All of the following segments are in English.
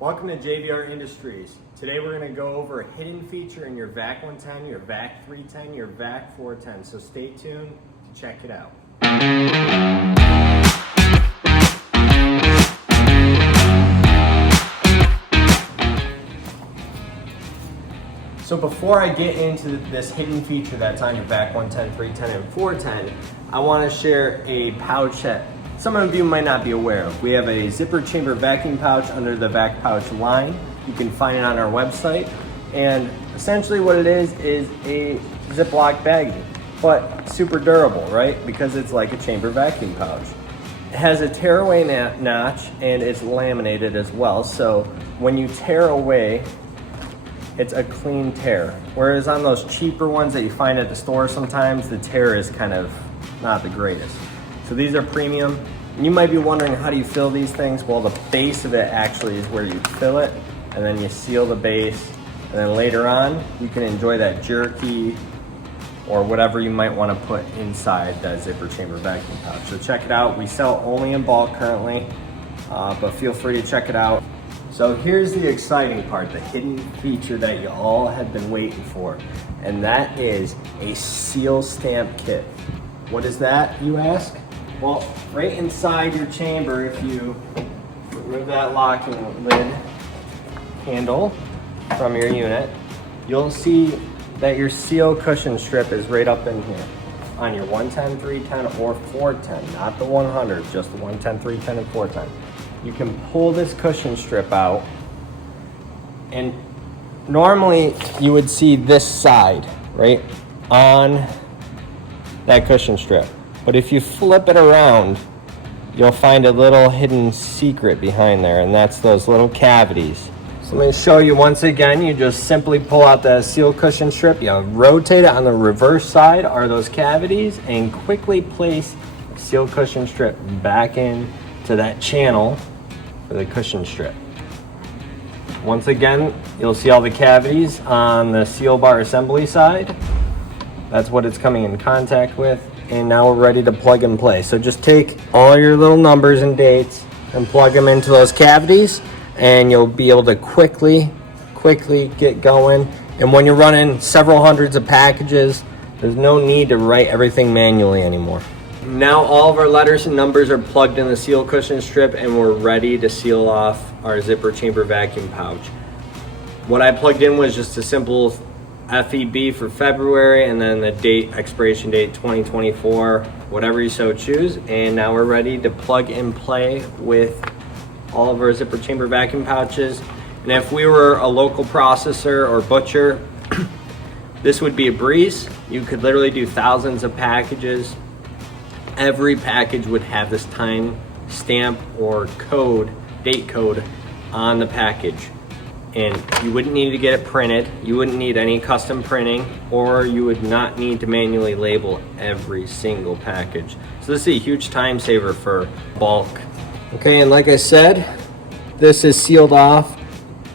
Welcome to JVR Industries. Today we're going to go over a hidden feature in your VAC 110, your VAC 310, your VAC 410. So stay tuned to check it out. So before I get into this hidden feature that's on your VAC 110, 310, and 410, I want to share a pouch that some of you might not be aware of. We have a zipper chamber vacuum pouch under the VacPouch line. You can find it on our website. And essentially what it is a Ziploc baggie, but super durable, right? Because it's like a chamber vacuum pouch. It has a tear away notch and it's laminated as well. So when you tear away, it's a clean tear. Whereas on those cheaper ones that you find at the store sometimes, the tear is kind of not the greatest. So these are premium. And you might be wondering, how do you fill these things? Well, the base of it actually is where you fill it, and then you seal the base. And then later on, you can enjoy that jerky or whatever you might want to put inside that zipper chamber vacuum pouch. So check it out. We sell only in bulk currently, but feel free to check it out. So here's the exciting part, the hidden feature that you all have been waiting for, and that is a seal stamp kit. What is that, you ask? Well, right inside your chamber, if you remove that locking lid handle from your unit, you'll see that your seal cushion strip is right up in here on your 110, 310, or 410, not the 100, just the 110, 310, and 410. You can pull this cushion strip out, and normally you would see this side, right, on that cushion strip. But if you flip it around, you'll find a little hidden secret behind there, and that's those little cavities. So let me show you once again. You just simply pull out the seal cushion strip, you rotate it on the reverse side are those cavities, and quickly place the seal cushion strip back in to that channel for the cushion strip. Once again, you'll see all the cavities on the seal bar assembly side. That's what it's coming in contact with. And now we're ready to plug and play. So just take all your little numbers and dates and plug them into those cavities, and you'll be able to quickly get going. And when you're running several hundreds of packages, there's no need to write everything manually anymore. Now all of our letters and numbers are plugged in the seal cushion strip, and we're ready to seal off our zipper chamber vacuum pouch. What I plugged in was just a simple FEB for February, and then the date, expiration date 2024, whatever you so choose. And now we're ready to plug and play with all of our zipper chamber vacuum pouches. And if we were a local processor or butcher, this would be a breeze. You could literally do thousands of packages. Every package would have this time stamp or code, date code on the package. And you wouldn't need to get it printed. You wouldn't need any custom printing, or you would not need to manually label every single package. So this is a huge time saver for bulk. Okay, and like I said, this is sealed off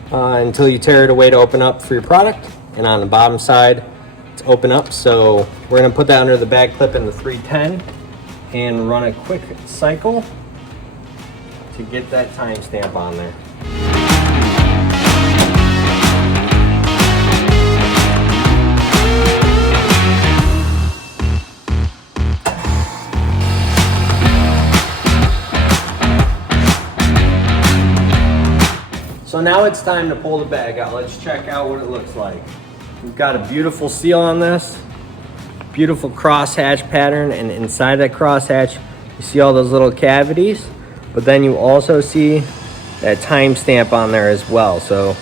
until you tear it away to open up for your product. And on the bottom side, it's open up. So we're gonna put that under the bag clip in the 310 and run a quick cycle to get that timestamp on there. So now it's time to pull the bag out. Let's check out what it looks like. We've got a beautiful seal on this, beautiful crosshatch pattern, and inside that crosshatch, you see all those little cavities, but then you also see that timestamp on there as well. So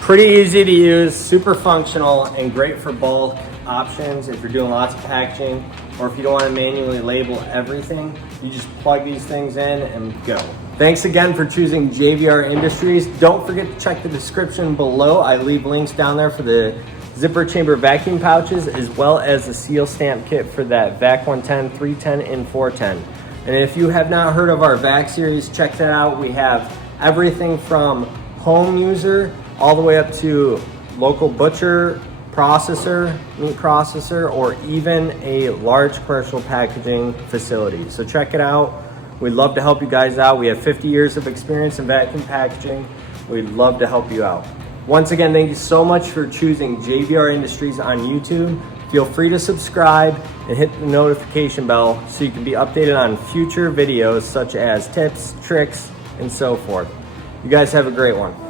pretty easy to use, super functional, and great for bulk options if you're doing lots of packaging, or if you don't want to manually label everything, you just plug these things in and go. Thanks again for choosing JVR Industries. Don't forget to check the description below. I leave links down there for the zipper chamber vacuum pouches, as well as the seal stamp kit for that VAC 110, 310, and 410. And if you have not heard of our VacSeries, check that out. We have everything from home user all the way up to local butcher, processor, meat processor, or even a large commercial packaging facility. So check it out. We'd love to help you guys out. We have 50 years of experience in vacuum packaging. We'd love to help you out. Once again, thank you so much for choosing JVR Industries on YouTube. Feel free to subscribe and hit the notification bell so you can be updated on future videos such as tips, tricks, and so forth. You guys have a great one.